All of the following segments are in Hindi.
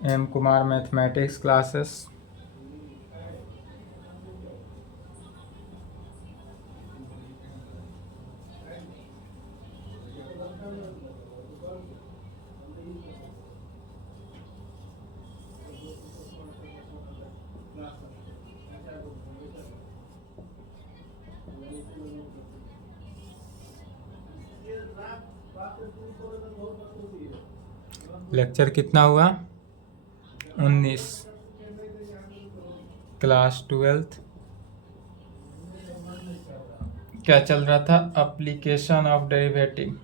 M Kumar mathematics classes. Lecture कितना हुआ? 19। Class 12th। क्या चल रहा था? Application of derivative.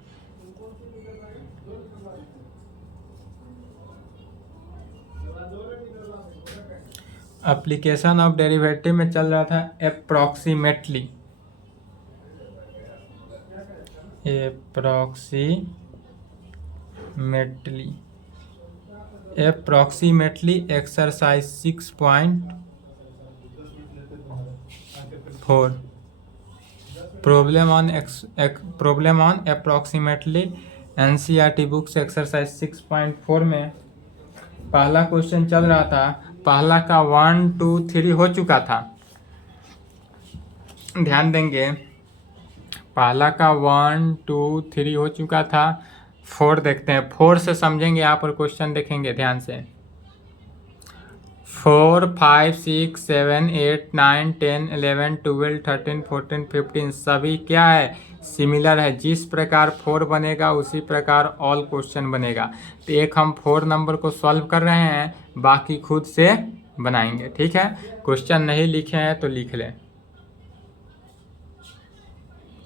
Application of derivative में चल रहा था approximately. Approximately exercise 6.4। Problem on approximately NCERT books exercise 6.4 में पहला क्वेश्चन चल रहा था। पहला का 1 2 3 हो चुका था। ध्यान देंगे, पहला का 1 2 3 हो चुका था। 4 देखते हैं, 4 से समझेंगे। यहाँ पर क्वेश्चन देखेंगे ध्यान से। 4 5 6 7 8 9 10 11 12 13 14 15 सभी क्या है? सिमिलर है। जिस प्रकार 4 बनेगा उसी प्रकार ऑल क्वेश्चन बनेगा। तो एक हम 4 नंबर को सॉल्व कर रहे हैं, बाकी खुद से बनाएंगे। ठीक है, क्वेश्चन नहीं लिखे हैं तो लिख लें।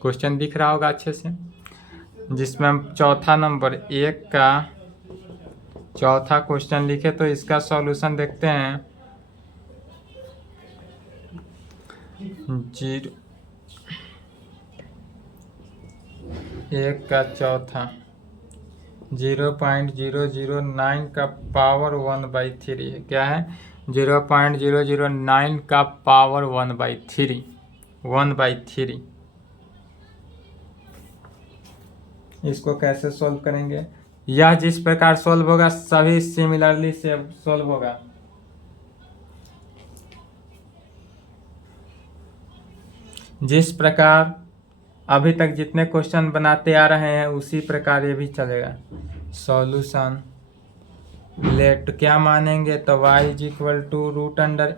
क्वेश्चन दिख रहा होगा अच्छे से, जिसमें हम चौथा नंबर 1 का चौथा क्वेश्चन लिखे। तो इसका सॉल्यूशन देखते हैं। 1 का चौथा 0.009 का पावर 1/3 है। क्या है? 0.009 का पावर 1/3। 1/3 इसको कैसे सॉल्व करेंगे? यह जिस प्रकार सॉल्व होगा सभी सिमिलरली से सॉल्व होगा। जिस प्रकार अभी तक जितने क्वेश्चन बनाते आ रहे हैं उसी प्रकार ये भी चलेगा। सॉल्यूशन लेट क्या मानेंगे? तो y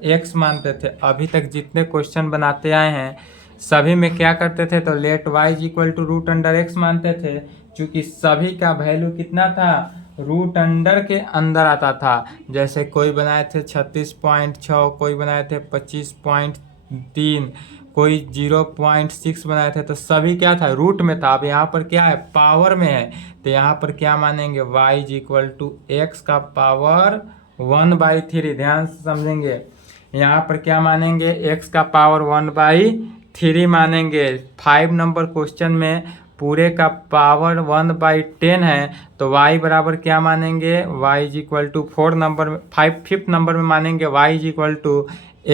√x मानते थे। अभी तक जितने क्वेश्चन बनाते आए हैं सभी में क्या करते थे? तो लेट y √x मानते थे। क्योंकि सभी का वैल्यू कितना था? रूट अंडर के अंदर आता था। जैसे कोई बनाए थे 36.6, कोई बनाए थे 25.3, कोई 0.6 बनाए थे। तो सभी क्या था? रूट में था। अब यहाँ पर क्या है? पावर में है। तो यहाँ पर क्या मानेंगे? y x का पावर 1/3। ध्यान से समझेंगे। यहाँ पर क्या मानेंगे? x का पावर 1/3 मानेंगे। 5 नंबर क्वेश्चन में पूरे का पावर 1/10 है। तो y बराबर क्या मानेंगे? y 4 नंबर में 5th नंबर में मानेंगे y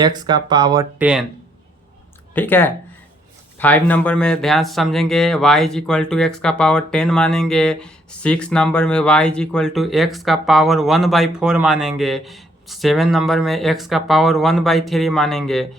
x का पावर 10। ठीक है, 5 नंबर में ध्यान से समझेंगे। y x का पावर 10 मानेंगे। 6 नंबर में y x का पावर 1/4 मानेंगे। 7 नंबर में x का पावर 1/3 मानेंगे।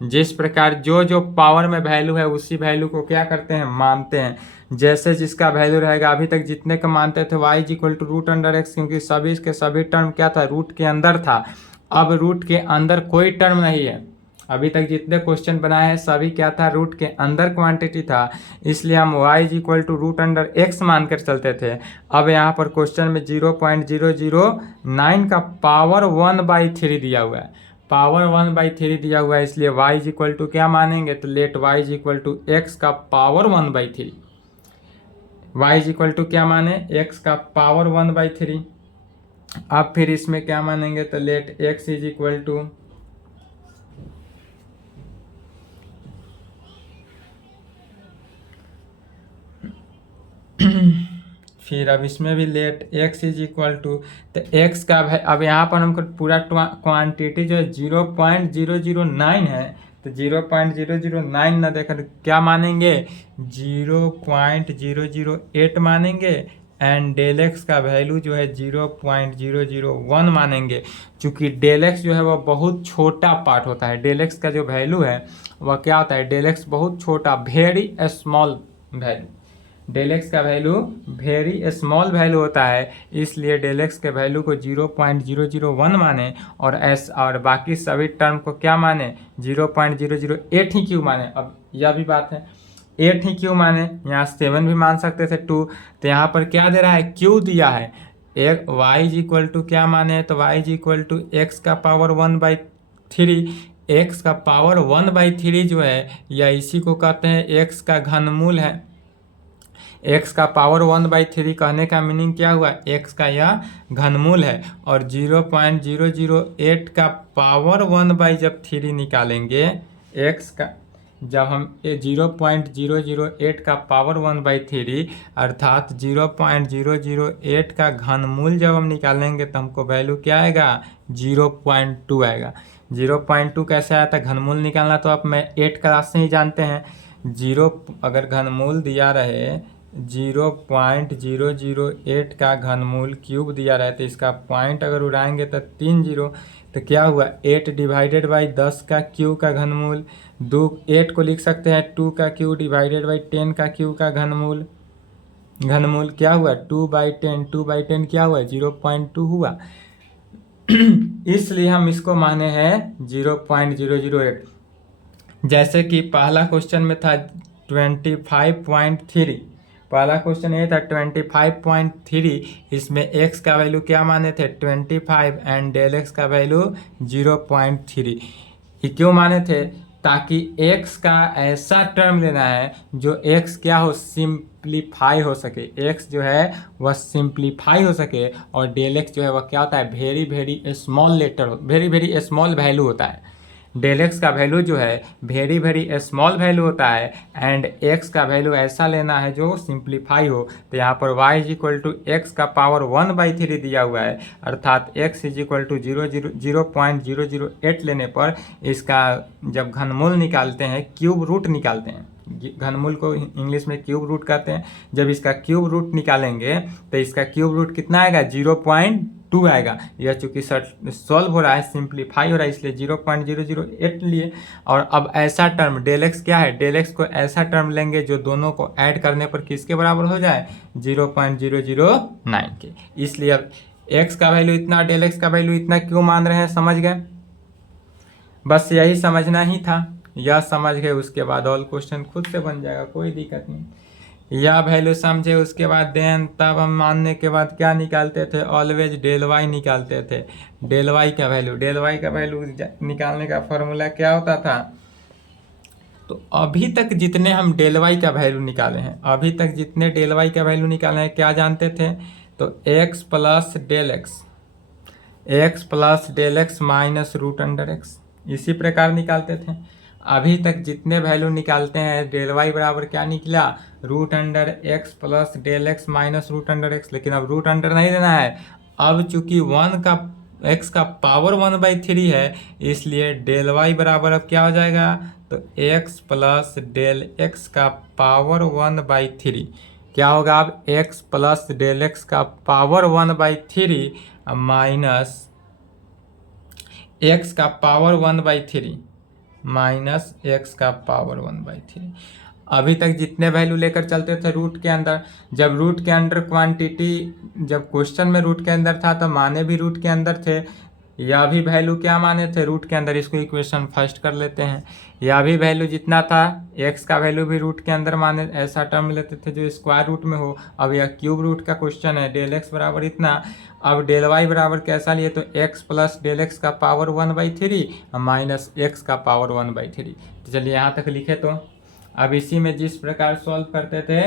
जिस प्रकार जो जो पावर में वैल्यू है उसी वैल्यू को क्या करते हैं? मानते हैं। जैसे जिसका वैल्यू रहेगा, अभी तक जितने का मानते थे y √x, क्योंकि सभी के सभी टर्म क्या था? रूट के अंदर था। अब रूट के अंदर कोई टर्म नहीं है। अभी तक जितने क्वेश्चन बनाए हैं सभी क्या था? रूट के अंदर क्वांटिटी था। इसलिए हम y √x मानकर चलते थे। अब यहाँ पर क्वेश्चन में 0.009 का पावर 1/3 दिया हुआ है। पावर 1/3 दिया हुआ है, इसलिए y क्या मानेंगे? तो लेट y x का पावर 1/3। y क्या माने? x का पावर 1/3। अब फिर इसमें क्या मानेंगे? तो लेट x फिर अब इसमें भी लेट x तो x का अब यहाँ पर हमको पूरा क्वांटिटी जो है 0.009 है। तो 0.009 ना देकर क्या मानेंगे? 0.008 मानेंगे एंड डेल एक्स का वैल्यू जो है 0.001 मानेंगे, क्योंकि डेल एक्स जो है वह बहुत छोटा पार्ट होता है। डेल एक्स का जो वैल्यू है वह क्या होता है, डेल एक्स बहुत छोटा, very small value, del x का वैल्यू वेरी स्मॉल वैल्यू होता है, इसलिए डेल एक्स के वैल्यू को 0.001 माने और बाकी सभी टर्म को क्या माने, 0.008 ही क्यों माने। अब यह भी बात है, 8 ही क्यों माने, यहाँ 7 भी मान सकते थे, 2, तो यहाँ पर क्या दे रहा है, क्यों दिया है, एक y इज इक्वल टू क्या माने, तो y is equal to x का पावर 1/3, एक्स का पावर 1/3 जो है या इसी को कहते हैं एक्स का घनमूल है। एक्स का पावर 1/3 कहने का मीनिंग क्या हुआ, एक्स का यह घनमूल है। और 0.008 का पावर 1/3 निकालेंगे, एक्स का जब हम 0.008 का पावर 1/3 अर्थात 0.008 का घनमूल जब हम निकालेंगे तो हमको वैल्यू क्या आएगा, 0.2 आएगा। 0.2 कैसे आया था, घनमूल निकालना तो आप मैं 8 क्लास से ही जानते हैं। अगर घनमूल दिया रहे 0.008 का घनमूल क्यूब दिया रहे तो इसका पॉइंट अगर उड़ाएंगे तो 3 जीरो, तो क्या हुआ 8 डिवाइडेड बाई 10 का क्यूब का घनमूल, 8 को लिख सकते हैं 2 का क्यूब डिवाइडेड बाई 10 का क्यूब का घनमूल क्या हुआ 2/10, 2/10 क्या हुआ 0.2 हुआ। इसलिए हम इसको माने हैं 0.008। जैसे कि पहला क्वेश्चन में था 25.3, पहला क्वेश्चन ये था 25.3, इसमें x का वैल्यू क्या माने थे 25 एंड डेल एक्स का वैल्यू 0.3। ये क्यों माने थे, ताकि x का ऐसा टर्म लेना है जो x क्या हो, सिंप्लीफाई हो सके, x जो है वह सिंप्लीफाई हो सके, और डेल एक्स जो है वह क्या होता है, very very small letter, very very small value होता है। डेल एक्स का वैल्यू जो है वेरी वेरी स्मॉल वैल्यू होता है एंड एक्स का वैल्यू ऐसा लेना है जो सिंप्लीफाई हो। तो यहाँ पर y is equal to x का पावर 1/3 दिया हुआ है, अर्थात x इज इक्वल टू 0.008 लेने पर इसका जब घनमूल निकालते हैं, क्यूब रूट निकालते हैं, घनमूल को इंग्लिश में क्यूब रूट कहते हैं, जब इसका क्यूब रूट निकालेंगे तो इसका क्यूब रूट कितना आएगा 0.2 आएगा। यह चूंकि सॉल्व हो रहा है, सिंप्लीफाई हो रहा है, इसलिए 0.008 लिए। और अब ऐसा टर्म डेल एक्स क्या है, डेल एक्स को ऐसा टर्म लेंगे जो दोनों को ऐड करने पर किसके बराबर हो जाए, 0.009 के। इसलिए अब एक्स का वैल्यू इतना, डेल एक्स का वैल्यू इतना क्यों मान रहे हैं, समझ गए, बस यही समझना ही था। यह समझ गए उसके बाद ऑल क्वेश्चन खुद से बन जाएगा, कोई दिक्कत नहीं। यह वैल्यू समझे उसके बाद देन तब हम मानने के बाद क्या निकालते थे, ऑलवेज डेल वाई निकालते थे। डेल वाई का वैल्यू निकालने का फॉर्मूला क्या होता था, तो अभी तक जितने हम डेल वाई का वैल्यू निकाले हैं, अभी तक जितने डेल वाई का वैल्यू निकाले हैं क्या जानते थे, तो x plus del x minus root under x, इसी प्रकार निकालते थे। अभी तक जितने वैल्यू निकालते हैं डेल वाई बराबर क्या निकला, root under x plus del x minus root under x, लेकिन अब रूट अंडर नहीं लेना है। अब चूंकि एक्स का पावर 1/3 है, इसलिए डेल वाई बराबर अब क्या हो जाएगा, तो एक्स प्लस डेल एक्स का पावर 1/3 क्या होगा, अब एक्स प्लस डेल एक्स का पावर 1/3 माइनस एक्स का पावर 1/3 माइनस एक्स का पावर 1/3। अभी तक जितने वैल्यू लेकर चलते थे रूट के अंदर, जब रूट के अंदर क्वांटिटी, जब क्वेश्चन में रूट के अंदर था तो माने भी रूट के अंदर थे, या भी वैल्यू क्या माने थे रूट के अंदर, इसको इक्वेशन फर्स्ट कर लेते हैं। या भी वैल्यू जितना था एक्स का वैल्यू भी रूट के अंदर माने, ऐसा टर्म लेते थे जो स्क्वायर रूट में हो। अब यह क्यूब रूट का क्वेश्चन है, डेल एक्स बराबर इतना, अब डेल वाई बराबर कैसा लिए, तो एक्स प्लस डेल एक्स का पावर 1/3 माइनस एक्स का पावर 1/3। तो चलिए यहाँ तक लिखे। तो अब इसी में जिस प्रकार सॉल्व करते थे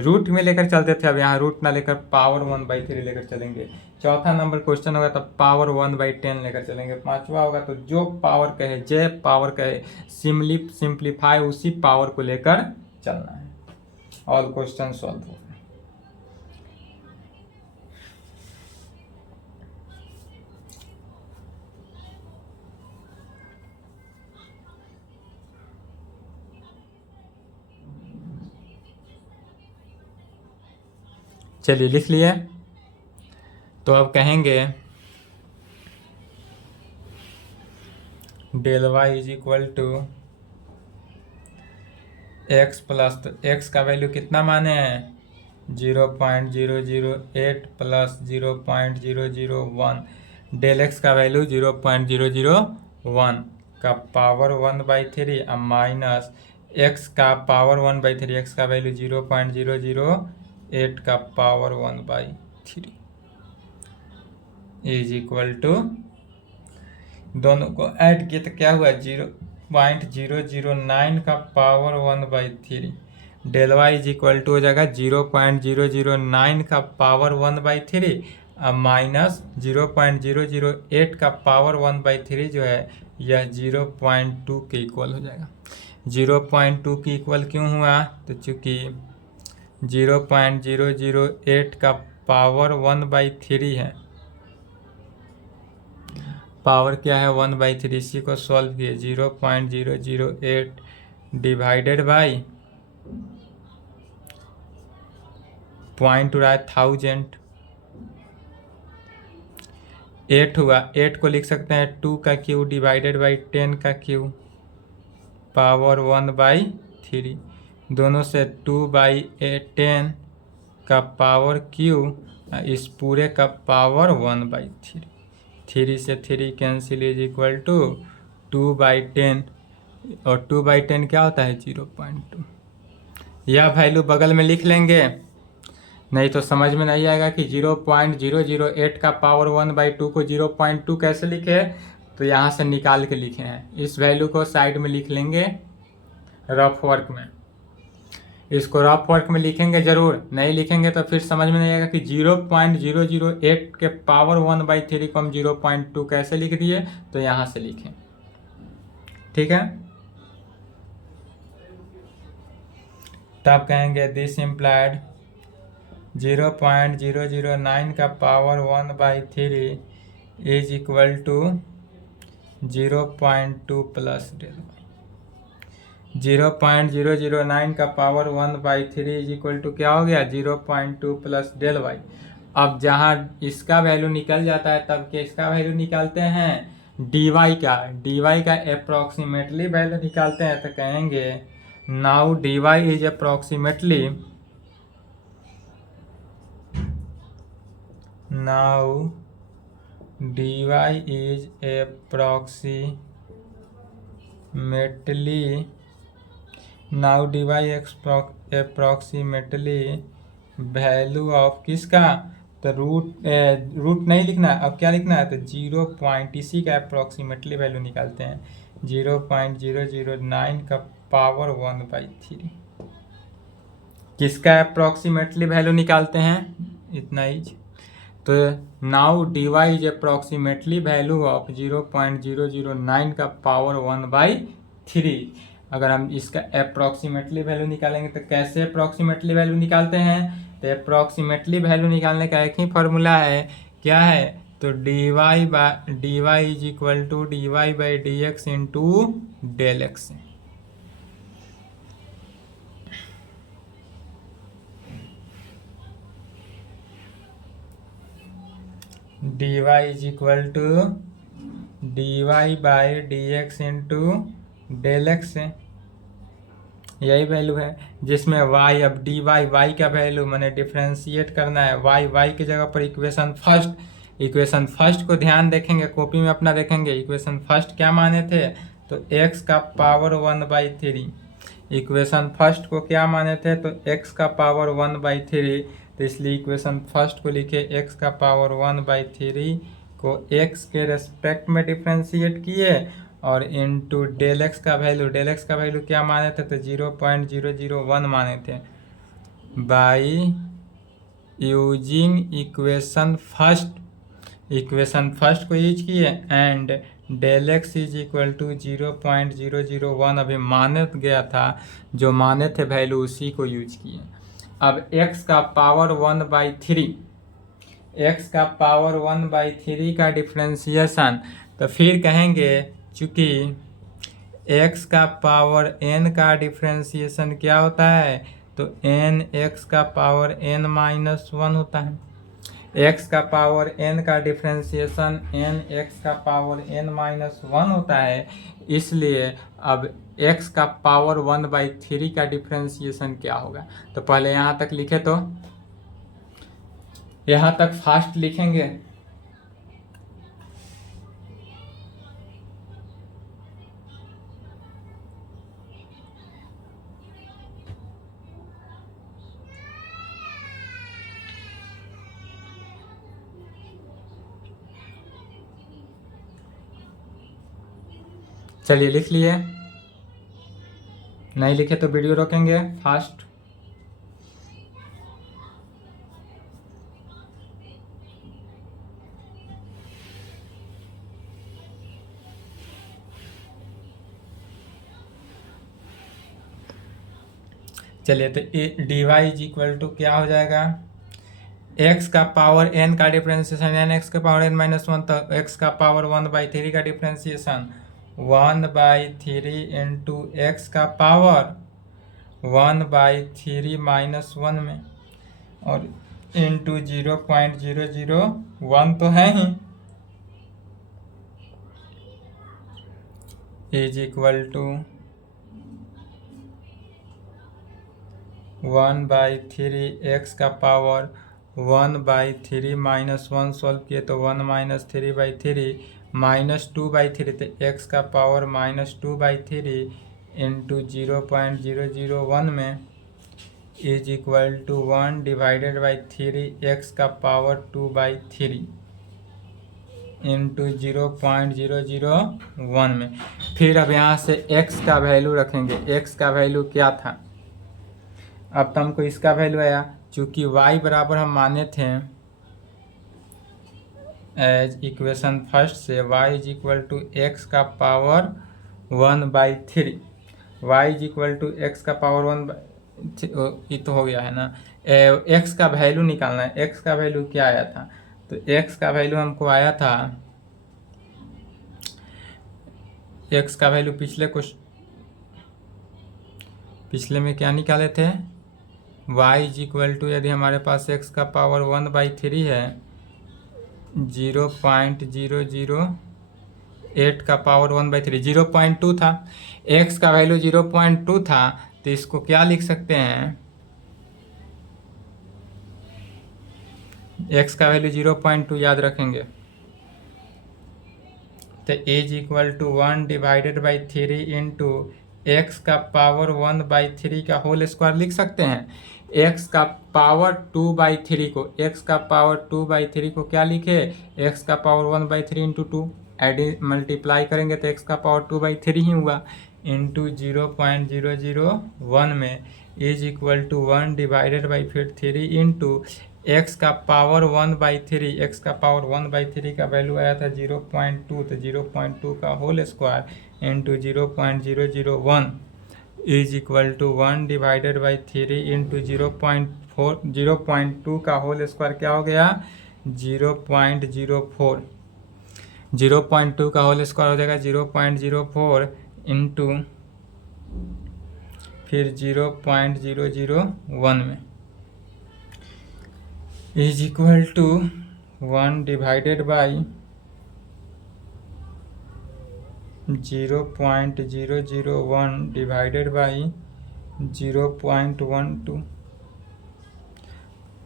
रूट में लेकर चलते थे, अब यहाँ रूट ना लेकर पावर 1/3 लेकर चलेंगे। चौथा नंबर क्वेश्चन होगा तो पावर 1/10 लेकर चलेंगे। पांचवा होगा तो जो पावर कहे, जे पावर कहे, सिंप्लीफाई उसी पावर को लेकर चलना है। ऑल क्वेश्चन सॉल्व हो। चलिए लिख लिए। तो अब कहेंगे del y is equal to x plus, तो एक्स का वैल्यू कितना माने हैं 0.008 प्लस 0.001, डेल एक्स का वैल्यू 0.001 का पावर 1/3 अब माइनस एक्स का पावर 1/3, एक्स का वैल्यू 0.008 का पावर 1/3 इज इक्वल टू, दोनों को ऐड किए तो क्या हुआ 0.009 का power 1/3, del y is equal to हो जाएगा 0.009 का पावर 1/3 अब माइनस 0.008 का पावर 1/3 जो है यह 0.2 के इक्वल हो जाएगा। 0.2 के इक्वल क्यों हुआ, तो चूंकि 0.008 का पावर 1/3 है, पावर क्या है 1/3, इसी को सॉल्व किए 0.008 डिवाइडेड बाई पॉइंट रहा है 1000, 8 हुआ, 8 को लिख सकते हैं 2 का क्यूब डिवाइडेड बाई 10 का क्यूब पावर 1/3, दोनों से 2/10 का पावर क्यूब, इस पूरे का पावर 1/3, 3 से 3 कैंसिल इज इक्वल टू 2/10, और 2/10 क्या होता है 0.2। यह वैल्यू बगल में लिख लेंगे, नहीं तो समझ में नहीं आएगा कि 0.008 का पावर 1/2 को 0.2 कैसे लिखे, तो यहाँ से निकाल के लिखे हैं। इस वैल्यू को साइड में लिख लेंगे रफ वर्क में, इसको रफ वर्क में लिखेंगे जरूर, नहीं लिखेंगे तो फिर समझ में नहीं आएगा कि 0.008 के पावर 1/3 को हम 0.2 कैसे लिख दिए, तो यहाँ से लिखें, ठीक है। तब कहेंगे दिस इम्प्लाइड 0.009 का power 1/3 is equal to 0.2 plus del, 0.009 का पावर 1/3 इज इक्वल टू क्या हो गया 0.2 प्लस डेल वाई। अब जहाँ इसका वैल्यू निकल जाता है तब के इसका वैल्यू निकालते हैं dy का अप्रोक्सीमेटली वैल्यू निकालते हैं, तो कहेंगे now dy is approximately, now dy is approximately value of किसका, तो रूट नहीं लिखना है, अब क्या लिखना है, तो 0. इसी का अप्रोक्सीमेटली वैल्यू निकालते हैं 0.009 का पावर 1/3, किसका अप्रोक्सीमेटली वैल्यू निकालते हैं, इतना ही। तो now dy is approximately value of 0.009 का पावर 1/3। अगर हम इसका अप्रोक्सीमेटली वैल्यू निकालेंगे तो कैसे अप्रोक्सीमेटली वैल्यू निकालते हैं, तो अप्रोक्सीमेटली वैल्यू निकालने का एक ही फॉर्मूला है, क्या है, तो dy is equal to dy/dx into del x. dy is equal to dy/dx into del x, यही वैल्यू है, जिसमें y, अब dy y का वैल्यू मैंने डिफ्रेंशिएट करना है, y की जगह पर इक्वेशन फर्स्ट को ध्यान देखेंगे, कॉपी में अपना देखेंगे, इक्वेशन फर्स्ट क्या माने थे, तो x का पावर 1/3, इक्वेशन फर्स्ट को क्या माने थे, तो x का पावर 1/3, तो इसलिए इक्वेशन फर्स्ट को लिखे x का पावर 1/3 को x के रेस्पेक्ट में डिफ्रेंशिएट किए, और इनटू डेल एक्स का वैल्यू क्या माने थे, तो 0.001 माने थे, बाई यूजिंग इक्वेशन फर्स्ट को यूज किए, and del x is equal to 0.001 अभी माने गया था, जो माने थे वैल्यू उसी को यूज किए। अब x का पावर 1/3 का डिफ्रेंशिएशन, तो फिर कहेंगे चूँकि x का पावर n का डिफ्रेंशिएशन क्या होता है, तो n x का पावर n माइनस 1 होता है। x का पावर n का डिफ्रेंसिएशन n x का पावर n माइनस 1 होता है। इसलिए अब x का पावर 1/3 का डिफ्रेंसिएशन क्या होगा? तो पहले यहाँ तक लिखे, तो यहाँ तक फास्ट लिखेंगे। चलिए लिख लिए, नहीं लिखे तो वीडियो रोकेंगे फास्ट। चलिए तो dy इज इक्वल टू क्या हो जाएगा? x का पावर n का डिफ्रेंसिएशन n x का पावर n माइनस 1, तो x का पावर 1/3 का डिफ्रेंसिएशन 1/3 इंटू एक्स का पावर 1/3 माइनस 1 में, और इंटू 0.001 तो है ही, इज इक्वल टू 1/3 एक्स का पावर 1/3 माइनस 1 सॉल्व किए तो 1 माइनस 3/3 माइनस 2/3, तो एक्स का पावर माइनस 2/3 इंटू 0.001 में is equal to 1 divided by 3 x का पावर 2/3 इंटू 0.001 में। फिर अब यहाँ से x का वैल्यू रखेंगे। x का वैल्यू क्या था? अब तो हमको इसका वैल्यू आया, चूँकि y बराबर हम माने थे एज इक्वेशन फर्स्ट से y is equal to x का power 1/3, y is equal to x का पावर 1, ये तो हो गया है ना। x का वैल्यू निकालना है। x का वैल्यू क्या आया था? तो x का वैल्यू हमको आया था, x का वैल्यू पिछले में क्या निकाले थे? y इज इक्वल टू, यदि हमारे पास x का पावर 1/3 है, 0.008 का पावर 1/3, 0.2 था। x का वैल्यू 0.2 था, तो इसको क्या लिख सकते हैं? x का वैल्यू 0.2 याद रखेंगे, तो is equal to 1 divided by 3 into x का पावर 1/3 का होल स्क्वायर लिख सकते हैं। x का पावर 2/3 को, x का पावर 2/3 को क्या लिखे? x का पावर 1/3 इंटू 2 मल्टीप्लाई करेंगे तो x का पावर 2/3 ही हुआ, इंटू 0.001 में is equal to 1 divided by फिर 3 इंटू x का पावर 1/3, x का पावर 1/3 का वैल्यू आया था 0.2, तो 0.2 का whole square into 0.001 is equal to 1 divided by 3 into 0.2 का होल स्क्वायर क्या हो गया? 0.04, 0.2 का होल स्क्वायर हो जाएगा 0.04 इंटू फिर 0.001 में is equal to 1 divided by 0.001 divided by 0.12।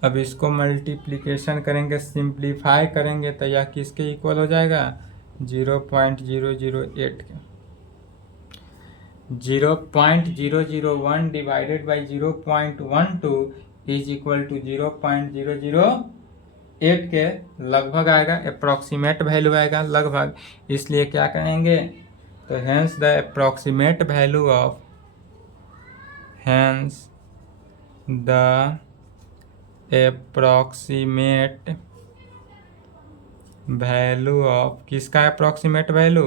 अब इसको मल्टीप्लिकेशन करेंगे, सिंप्लीफाई करेंगे तो यह किसके इक्वल हो जाएगा? 0.008 के। 0.001 divided by 0.12 is equal to 0.008 के लगभग आएगा, अप्रॉक्सीमेट वैल्यू आएगा लगभग। इसलिए क्या कहेंगे? तो hence the approximate value of, hence the approximate value of, किसका अप्रॉक्सीमेट वैल्यू?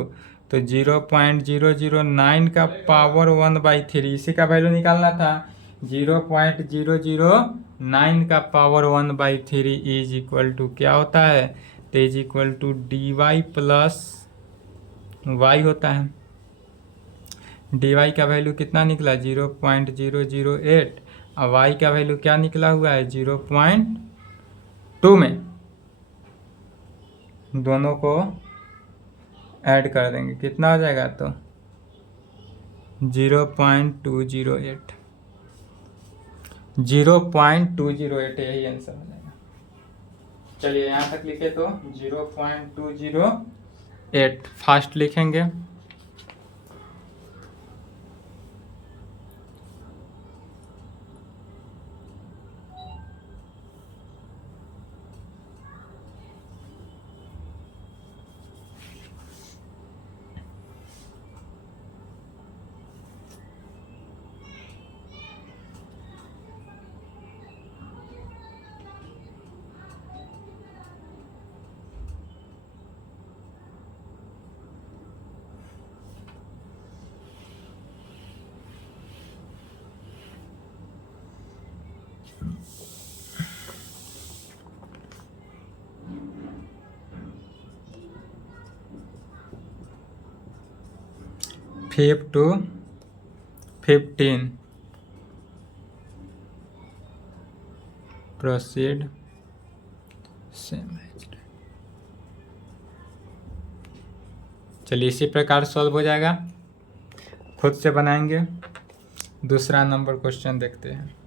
तो 0.009 का पावर 1/3, इसी का वैल्यू निकालना था। 0.009 का पावर 1/3 इज इक्वल टू क्या होता है? तो is equal to dy plus y होता है। dy का वैल्यू कितना निकला? 0.008 और y का वैल्यू क्या निकला हुआ है 0.2 में। दोनों को ऐड कर देंगे, कितना हो जाएगा तो 0.208, 0.208 यही आंसर हो जाएगा। चलिए यहाँ तक लिखे तो 0.208 फास्ट लिखेंगे। Fifth to 15 proceed same. चलिए इसी प्रकार सॉल्व हो जाएगा, खुद से बनाएंगे। दूसरा नंबर क्वेश्चन देखते हैं।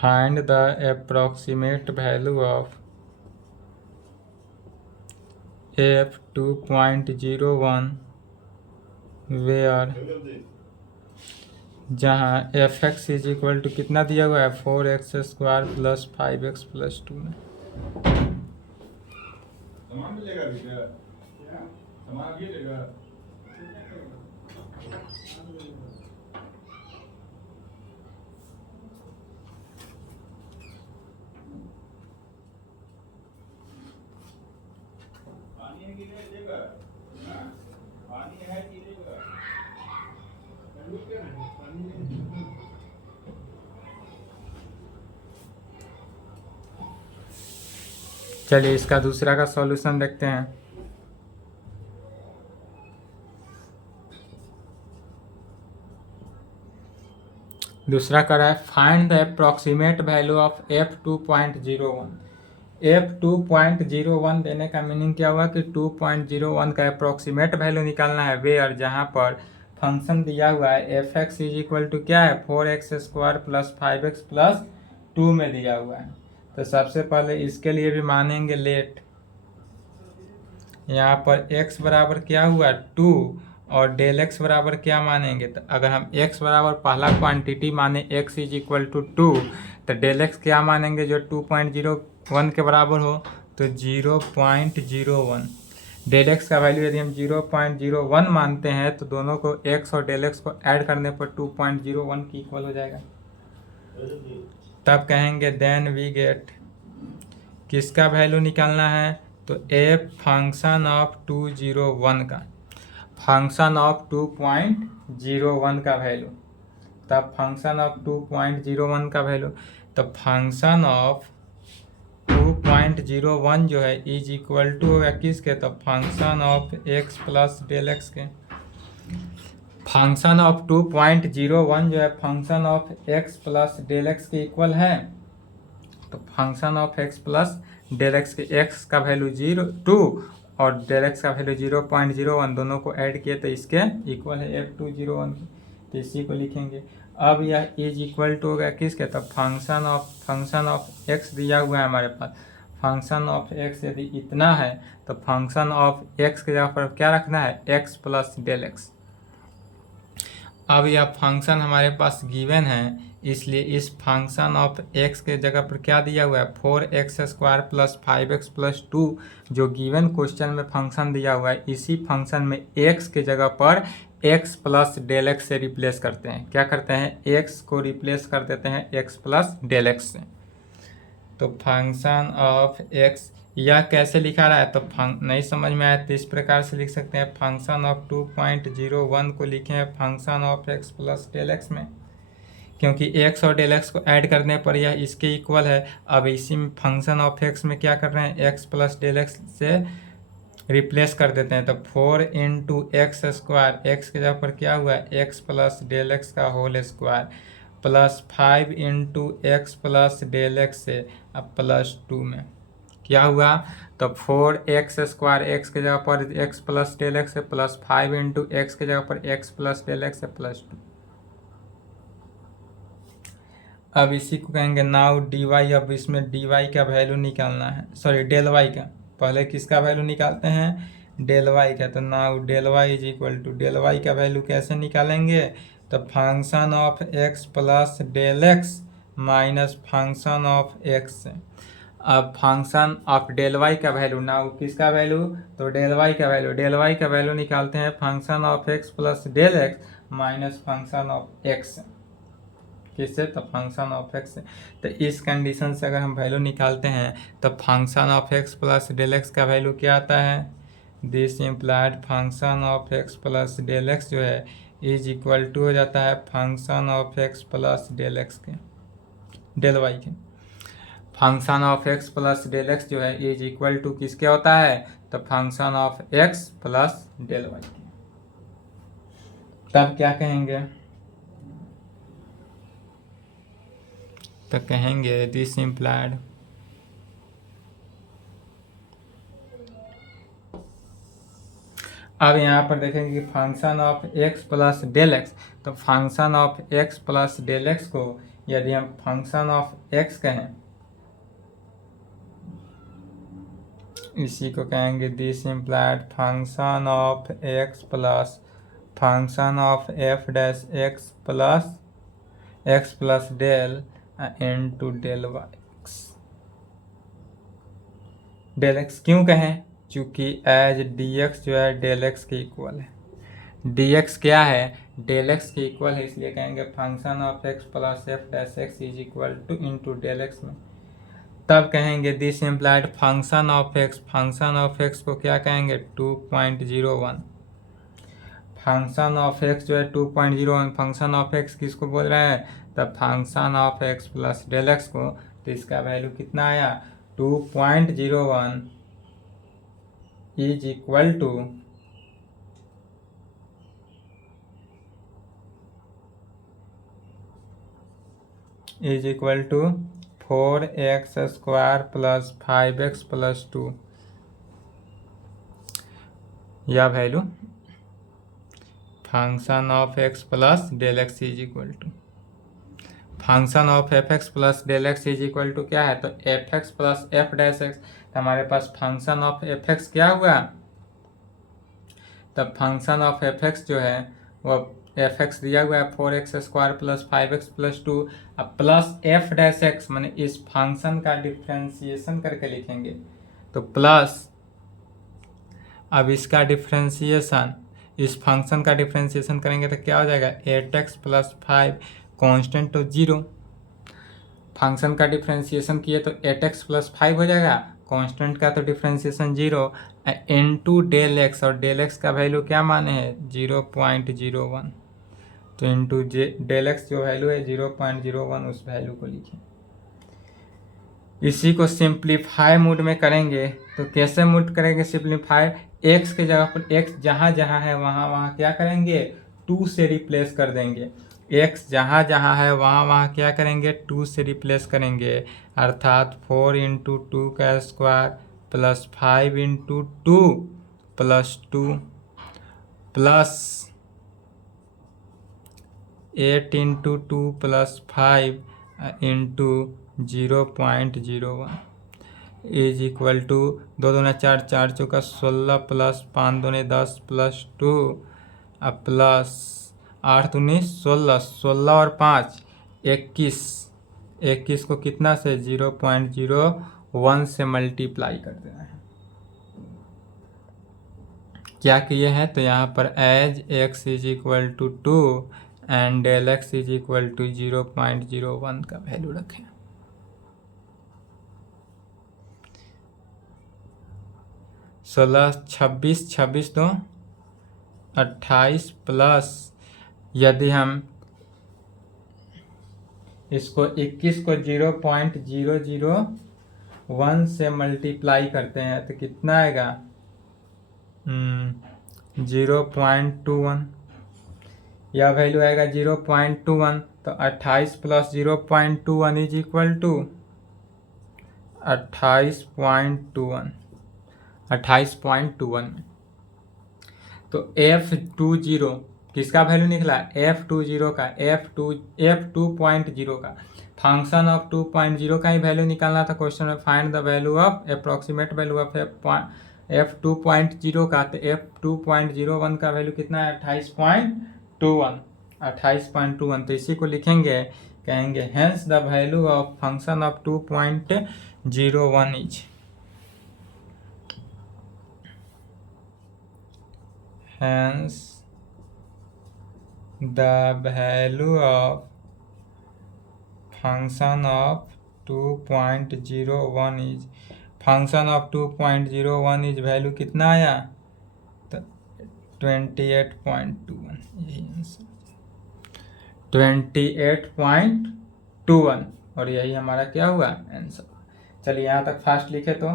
Find the approximate value of f2.01 where जहाँ fx इज इक्वल टू कितना दिया हुआ है 4x² + 5x + 2 में। सामान मिलेगा अभी क्या? सामान ये लेगा। पानी है कि नहीं देगा? पानी है कि देगा? चलिए इसका दूसरा का सॉल्यूशन देखते हैं। दूसरा कर रहा है find the approximate value of f2.01। f2.01 देने का मीनिंग क्या हुआ कि 2.01 का अप्रॉक्सीमेट वैल्यू निकालना है वेयर जहाँ पर फंक्शन दिया हुआ है fx इज इक्वल टू क्या है 4x² + 5x + 2 में दिया हुआ है। तो सबसे पहले इसके लिए भी मानेंगे लेट। यहाँ पर x बराबर क्या हुआ 2 और डेल x बराबर क्या मानेंगे, तो अगर हम x बराबर पहला क्वांटिटी माने x इज इक्वल टू 2 तो डेल x क्या मानेंगे जो 2.01 के बराबर हो, तो 0.01। डेल x का वैल्यू यदि हम 0.01 मानते हैं तो दोनों को x और डेल x को ऐड करने पर 2.01 की इक्वल हो जाएगा। तब कहेंगे देन वी गेट, किसका वैल्यू निकालना है तो f फंक्शन ऑफ 201 का, फंक्शन ऑफ 2.01 का वैल्यू। तब फंक्शन ऑफ 2.01 का वैल्यू, तो फंक्शन ऑफ 2.01 जो है इज इक्वल टू होगा किसके, तो function of x plus del x के। फंक्शन ऑफ 2.01 जो है function of x plus del x के इक्वल है। तो function of x plus del x के x का वैल्यू 2 और डेल एक्स का वैल्यू 0.01 दोनों को ऐड किए तो इसके इक्वल है f201। तो इसी को लिखेंगे। अब यह इज इक्वल टू होगा किसके, तो फंक्शन ऑफ x दिया हुआ है हमारे पास। फंक्शन ऑफ x यदि इतना है तो फंक्शन ऑफ x के जगह पर क्या रखना है x प्लस डेल एक्स। अब यह फंक्शन हमारे पास गिवन है, इसलिए इस फंक्शन ऑफ x के जगह पर क्या दिया हुआ है 4x² + 5x + 2 जो गिवन क्वेश्चन में फंक्शन दिया हुआ है। इसी फंक्शन में x के जगह पर x प्लस डेल एक्स से रिप्लेस करते हैं। क्या करते हैं x को रिप्लेस कर देते हैं x प्लस डेल एक्स से। तो फंक्शन ऑफ x यह कैसे लिखा रहा है, तो नहीं समझ में आया तो इस प्रकार से लिख सकते हैं। फंक्शन ऑफ 2.01 को लिखे हैं function of x plus del x में। क्योंकि एक्स और डेल एक्स को ऐड करने पर यह इसके इक्वल है। अब इसी में फंक्शन ऑफ एक्स में क्या कर रहे हैं, एक्स प्लस डेल एक्स से रिप्लेस कर देते हैं। तो 4 इंटू एक्स स्क्वायर, एक्स के जगह पर क्या हुआ, एक्स प्लस डेल एक्स का whole square, plus 5 into x plus del x से अब प्लस 2 में क्या हुआ, तो 4x स्क्वायर, एक्स के जगह पर एक्स प्लस डेल एक्स है, प्लस 5 इंटू एक्स के जगह पर एक्स प्लस डेल एक्स है, प्लस 2। अब इसी को कहेंगे नाउ डी वाई। अब इसमें डी वाई का वैल्यू निकालना है, सॉरी डेल वाई का। पहले किसका वैल्यू निकालते हैं, डेल वाई का। तो now del y is equal to, del y का वैल्यू कैसे निकालेंगे, तो function of x plus del x minus function of x. अब फंक्शन ऑफ डेल वाई का वैल्यू, नाउ किसका वैल्यू, तो डेल वाई का वैल्यू, डेल वाई का वैल्यू निकालते हैं function of x plus del x minus function of x. किससे, तो फंक्शन ऑफ एक्स से। तो इस कंडीशन से अगर हम वैल्यू निकालते हैं तो function of x plus del x का वैल्यू क्या आता है, this implied function of x plus del x जो है इज इक्वल टू हो जाता है function of x plus del x के, डेल वाई के। Function of x plus del x जो है इज इक्वल टू किसके होता है, तो function of x plus del y के। तब क्या कहेंगे, तो कहेंगे दिस इम्प्लाइड अब यहाँ पर देखेंगे कि function of x plus del x, तो function of x plus del x को यदि हम फंक्शन ऑफ एक्स कहें, इसी को कहेंगे this implied function of x plus function of F dash x plus del into del y del x. क्यों कहें, चूंकि एज डी एक्स जो है डेल एक्स के इक्वल है, डी एक्स क्या है, डेल एक्स के इक्वल है, इसलिए कहेंगे function of x plus F dash x is equal to into del x में। तब कहेंगे this implied function of x को क्या कहेंगे 2.01, फंक्शन ऑफ एक्स जो है 2.01, फंक्शन ऑफ एक्स किसको बोल रहे हैं, तब function of x plus del x को, तो इसका वैल्यू कितना आया 2.01 is equal to is equal to 4x square plus 5x plus 2, यह वैल्यू function of x plus del x is equal to function of F x plus del x is equal to क्या है, तो F x plus F dash x. हमारे पास फंक्शन ऑफ एफ एक्स क्या हुआ, तब फंक्शन ऑफ एफ एक्स जो है वो एफ एक्स दिया हुआ है 4x square plus 5x plus 2, अब प्लस एफ डैश एक्स मैंने इस फंक्शन का डिफ्रेंसिएशन करके लिखेंगे, तो प्लस अब इसका डिफ्रेंसिएशन, इस फंक्शन का डिफ्रेंसिएशन करेंगे तो क्या हो जाएगा 8x प्लस 5 कॉन्स्टेंट तो 0, फंक्शन का डिफ्रेंसिएशन किए तो 8x प्लस 5 हो जाएगा, कांस्टेंट का तो डिफ्रेंसिएशन 0 इनटू डेल एक्स, और डेल एक्स का वैल्यू क्या माने हैं 0.01, तो इनटू डेल एक्स जो वैल्यू है 0.01 उस वैल्यू को लिखें। इसी को सिंप्लीफाई मोड में करेंगे तो कैसे मोड करेंगे सिंप्लीफाई, एक्स के जगह पर एक्स जहाँ जहाँ है वहाँ वहाँ क्या करेंगे 2 से रिप्लेस कर देंगे, एक्स जहाँ जहाँ है वहाँ वहाँ क्या करेंगे 2 से रिप्लेस करेंगे, अर्थात 4 इंटू 2 का square plus 5 into 2 plus 2 plus 8 into 2 plus 5 into 0.01 is equal to 2 दूना 4, 4 चौका 16 प्लस 5 दूने 10 प्लस 2 प्लस 8 दूनी 16, 16 और 5 21, 21 को कितना से 0.01 से मल्टीप्लाई कर देना है। क्या किए हैं तो यहाँ पर as x is equal to 2 and del x is equal to 0.01 का वैल्यू रखें। सोलह 26 दो 28 प्लस यदि हम इसको 21 को 0.001 से मल्टीप्लाई करते हैं तो कितना आएगा 0.21। यह वैल्यू आएगा 0.21, तो 28 प्लस 0.21 इज इक्वल टू 28.21 में। तो F20 किसका वैल्यू निकला F20 का F2.0 का फंक्शन ऑफ 2.0 का ही वैल्यू निकालना था क्वेश्चन में। Find the value of approximate value of F2.0 का, तो F2.01 का वैल्यू कितना है 28.21। तो इसी को लिखेंगे, कहेंगे hence the value of function of 2.01 is hence the value of function of 2.01 is function of 2.01 is value कितना आया तो 28.21, यही आंसर 28.21, और यही हमारा क्या हुआ आंसर। चलिए यहाँ तक फास्ट लिखे तो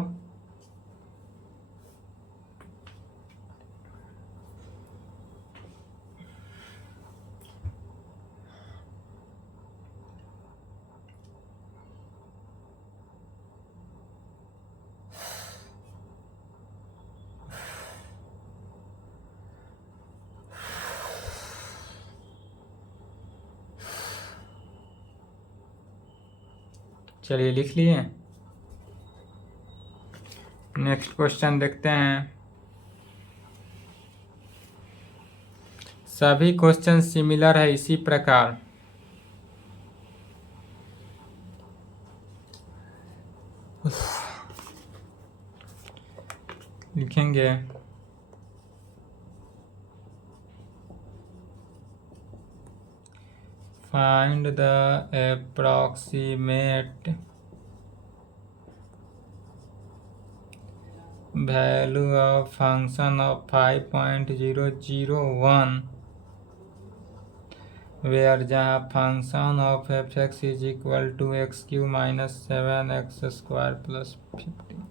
चलिए लिख लिए। नेक्स्ट क्वेश्चन देखते हैं। सभी क्वेश्चन सिमिलर है इसी प्रकार। लिखेंगे find the approximate value of function of 5.001 where जहाँ function of fx is equal to x cube minus 7x square plus 50।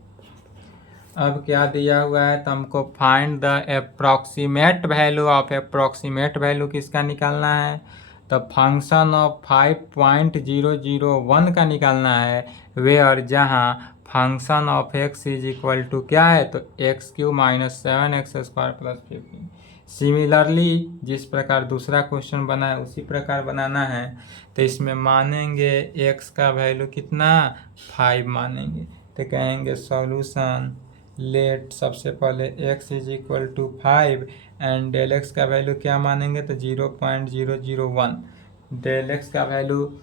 अब क्या दिया हुआ है तो हमको find the approximate value of, approximate value किसका निकालना है तो फंक्शन ऑफ 5.001 का निकालना है, वेयर जहाँ function of x is equal to क्या है तो x cube minus 7x square plus 15। Similarly जिस प्रकार दूसरा क्वेश्चन बना है उसी प्रकार बनाना है। तो इसमें मानेंगे x का वैल्यू कितना 5 मानेंगे, तो कहेंगे सॉल्यूशन लेट सबसे पहले x is equal to 5 and del x का वैल्यू क्या मानेंगे तो 0.001। डेल एक्स का वैल्यू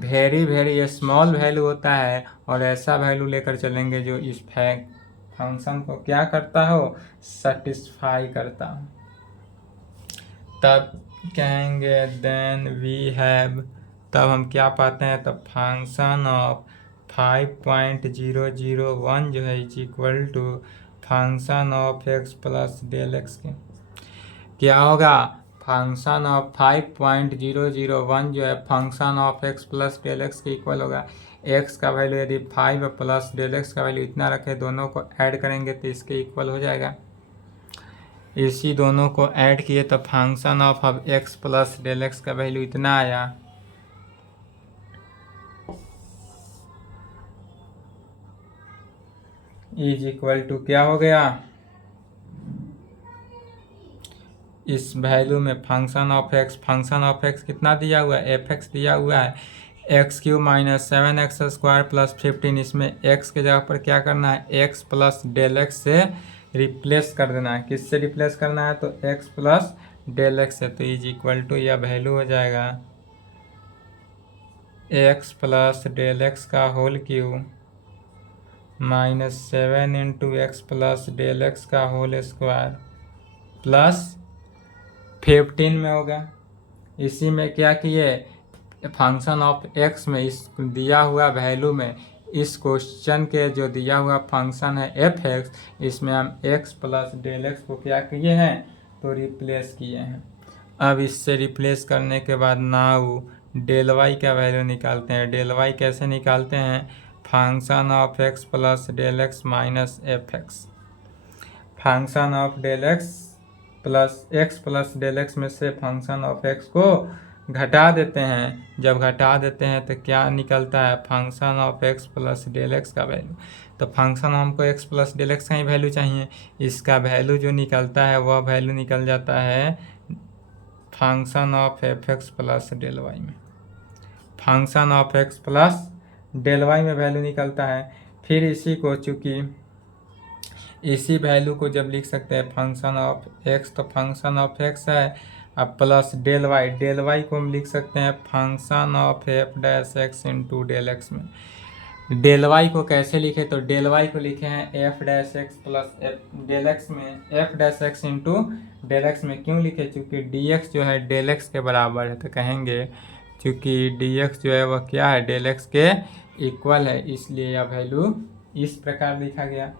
वेरी स्मॉल वैल्यू होता है, और ऐसा वैल्यू लेकर चलेंगे जो इस फंक्शन को क्या करता हो सेटिस्फाई करता हो। तब कहेंगे देन वी हैव, तब हम क्या पाते हैं तो फंक्शन ऑफ 5.001 जो है is equal to function of x plus del x के क्या होगा फंक्शन ऑफ 5.001 जो है function of x plus del x के इक्वल होगा। x का वैल्यू यदि 5 प्लस डेल एक्स का वैल्यू इतना रखे, दोनों को ऐड करेंगे तो इसके इक्वल हो जाएगा। इसी दोनों को ऐड किए तो फंक्शन ऑफ अब x प्लस डेल एक्स का वैल्यू इतना आया, इज इक्वल टू क्या हो गया इस वैल्यू में फंक्शन ऑफ x कितना दिया हुआ है fx दिया हुआ है x cube minus 7x square plus 15। इसमें x के जगह पर क्या करना है x प्लस डेल एक्स से रिप्लेस कर देना है। किससे रिप्लेस करना है तो x प्लस डेल एक्स से, तो इज इक्वल टू यह वैल्यू हो जाएगा x प्लस डेल एक्स का whole cube minus 7 into x plus del x का होल स्क्वायर प्लस 15 में होगा। इसी में क्या किए फंक्शन ऑफ x में इस दिया हुआ वैल्यू में इस क्वेश्चन के जो दिया हुआ फंक्शन है fx, इसमें हम x प्लस डेल एक्स को क्या किए हैं तो रिप्लेस किए हैं। अब इससे रिप्लेस करने के बाद नाउ डेल वाई का वैल्यू निकालते हैं। डेल वाई कैसे निकालते हैं? Function of x plus del x minus F x. Function of del x plus del x में से फंक्शन ऑफ एक्स को घटा देते हैं। जब घटा देते हैं तो क्या निकलता है? Function of x plus del x का वैल्यू। तो फंक्शन हमको एक्स प्लस डेल एक्स का ही वैल्यू चाहिए। इसका वैल्यू जो निकलता है वह वैल्यू निकल जाता है function of F x plus del y में। Function of x plus del y में वैल्यू निकलता है। फिर इसी को चूँकि इसी वैल्यू को जब लिख सकते हैं फंक्शन ऑफ एक्स, तो फंक्शन ऑफ एक्स है अब प्लस डेल वाई को हम लिख सकते हैं function of F dash x into del x में। डेल वाई को कैसे लिखे? तो डेल वाई को लिखे हैं f dash x plus f del x में, f dash x into del x में। क्यों लिखे? चूँकि डी एक्स जो है डेल एक्स के बराबर है, तो कहेंगे चूँकि डी एक्स जो है वह क्या है? डेल एक्स के इक्वल है, इसलिए यह वैल्यू इस प्रकार लिखा गया।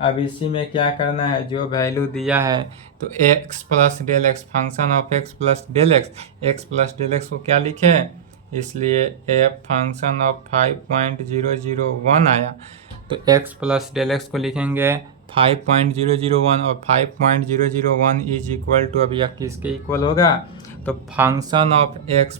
अब इसी में क्या करना है? जो वैल्यू दिया है तो x plus del x, function of x plus del x को क्या लिखे? इसलिए f फंक्शन ऑफ 5.001 आया, तो x प्लस डेल एक्स को लिखेंगे 5.001 और 5.001 इज इक्वल टू, अब यह किसके इक्वल होगा? तो फंक्शन ऑफ x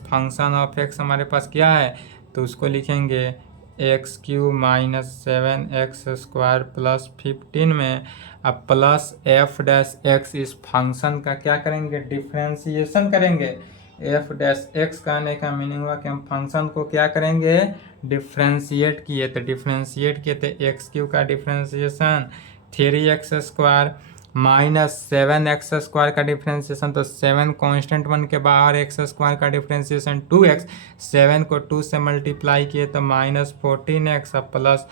हमारे पास क्या है? तो उसको लिखेंगे x Q minus 7x square plus 15 में अब प्लस एफ डैश एक्स, इस फंक्शन का क्या करेंगे? डिफ्रेंसिएशन करेंगे। एफ डैश एक्स कहने का मीनिंग हुआ कि हम फंक्शन को क्या करेंगे? डिफ्रेंशिएट किए। तो डिफ्रेंशिएट किए थे एक्स क्यू का differentiation 3x square minus 7x square का डिफ्रेंसिएशन, तो 7 कांस्टेंट बन के बाहर, x स्क्वायर का डिफ्रेंसिएशन 2x, 7 को 2 से मल्टीप्लाई किए तो माइनस 14x, अब प्लस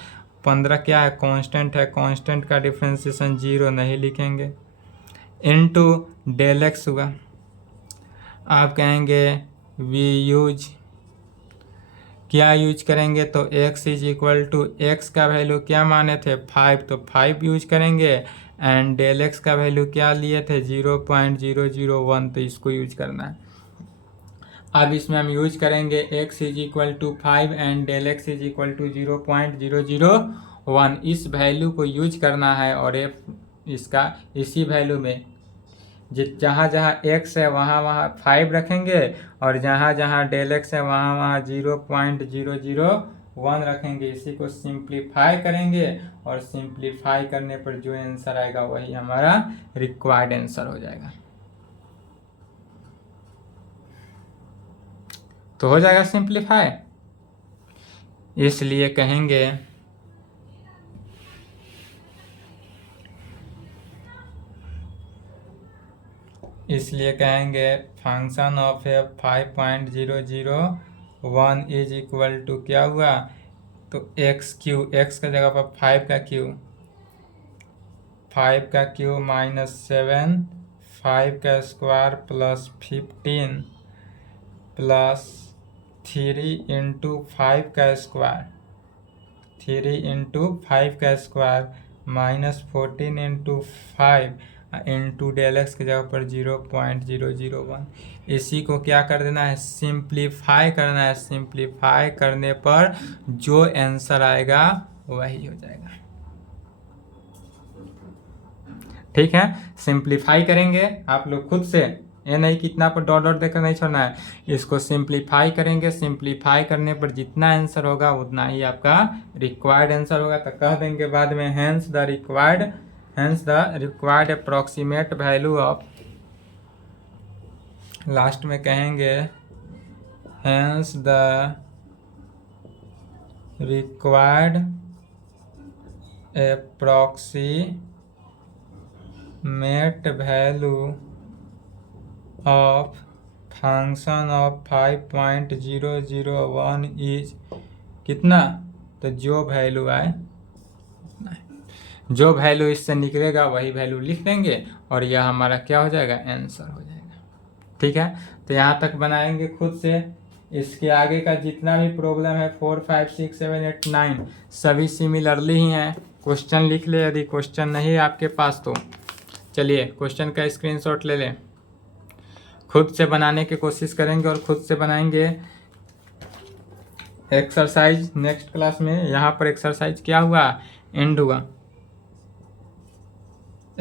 15 क्या है? कांस्टेंट है, कांस्टेंट का डिफ्रेंसिएशन 0 नहीं लिखेंगे, इनटू डेल एक्स हुआ। आप कहेंगे वी यूज क्या यूज करेंगे? तो x is equal to x का वैल्यू क्या माने थे? 5, तो 5 यूज करेंगे एंड डेल एक्स का वैल्यू क्या लिए थे? 0.001, तो इसको यूज करना है। अब इसमें हम यूज करेंगे x is equal to 5 and del x is equal to 0.001, इस वैल्यू को यूज करना है और f इसका इसी वैल्यू में जहाँ जहाँ x है वहाँ 5 रखेंगे और जहाँ जहाँ डेल एक्स है वहाँ 0.001 रखेंगे। इसी को सिंप्लीफाई करेंगे और सिंप्लीफाई करने पर जो आंसर आएगा वही हमारा रिक्वायर्ड आंसर हो जाएगा। तो हो जाएगा सिंप्लीफाई, इसलिए कहेंगे function of F 5.001 is equal to क्या हुआ? तो एक्स का जगह पर 5 का क्यू माइनस 7, 5 का स्क्वायर प्लस 15 प्लस 3 इंटू 5 का square minus 14 into 5 into del x की जगह पर 0.001। इसी को क्या कर देना है? सिंप्लीफाई करना है। सिंप्लीफाई करने पर जो आंसर आएगा वही हो जाएगा। ठीक है, सिंप्लीफाई करेंगे आप लोग खुद से, ये नहीं कि इतना पर डॉट देकर नहीं छोड़ना है। इसको सिंप्लीफाई करेंगे, सिंप्लीफाई करने पर जितना आंसर होगा उतना ही आपका रिक्वायर्ड आंसर होगा। तो कह देंगे बाद में hence the required approximate value of, last में कहेंगे hence the required approximate value of function of 5.001 is कितना? तो जो वैल्यू आए, जो वैल्यू इससे निकलेगा वही वैल्यू लिख देंगे और यह हमारा क्या हो जाएगा? आंसर हो जाएगा। ठीक है, तो यहाँ तक बनाएंगे खुद से। इसके आगे का जितना भी प्रॉब्लम है 4, 5, 6, 7, 8, 9 सभी सिमिलरली ही हैं। क्वेश्चन लिख ले, यदि क्वेश्चन नहीं है आपके पास तो चलिए क्वेश्चन का स्क्रीनशॉट ले लें, खुद से बनाने की कोशिश करेंगे और खुद से बनाएंगे एक्सरसाइज नेक्स्ट क्लास में यहाँ पर एक्सरसाइज क्या हुआ, एंड हुआ।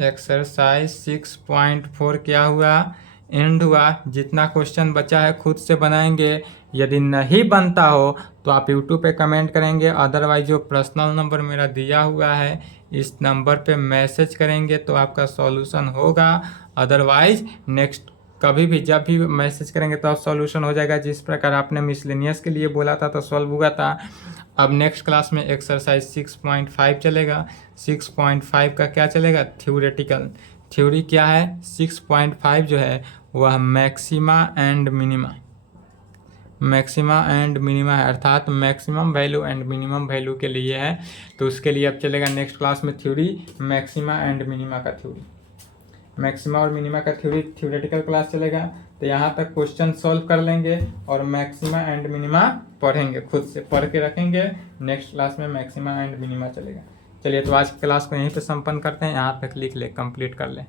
एक्सरसाइज 6.4 क्या हुआ, एंड हुआ। जितना क्वेश्चन बचा है खुद से बनाएंगे, यदि नहीं बनता हो तो आप यूट्यूब पे कमेंट करेंगे, अदरवाइज जो पर्सनल नंबर मेरा दिया हुआ है इस नंबर पे मैसेज करेंगे तो आपका सॉल्यूशन होगा। अदरवाइज नेक्स्ट कभी भी जब भी मैसेज करेंगे तो सॉल्यूशन हो जाएगा। जिस प्रकार आपने मिसलेनियस के लिए बोला था तो सॉल्व हुआ था। अब नेक्स्ट क्लास में एक्सरसाइज 6.5 चलेगा। 6.5 का क्या चलेगा, थ्योरेटिकल। थ्योरी क्या है, 6.5 जो है वह maxima and minima, maxima and minima है, अर्थात maximum value and minimum value के लिए है। तो उसके लिए अब चलेगा नेक्स्ट क्लास में थ्योरी, मैक्सिमा एंड मिनिमा का थ्योरी, मैक्सिमा और मिनिमा का थ्योरी थ्योरेटिकल क्लास चलेगा। तो यहाँ तक क्वेश्चन सॉल्व कर लेंगे और मैक्सिमा एंड मिनिमा पढ़ेंगे, खुद से पढ़ के रखेंगे। नेक्स्ट क्लास में मैक्सिमा एंड मिनिमा चलेगा। चलिए तो आज की क्लास को यहीं पे संपन्न करते हैं, यहाँ तक लिख ले, कंप्लीट कर लें।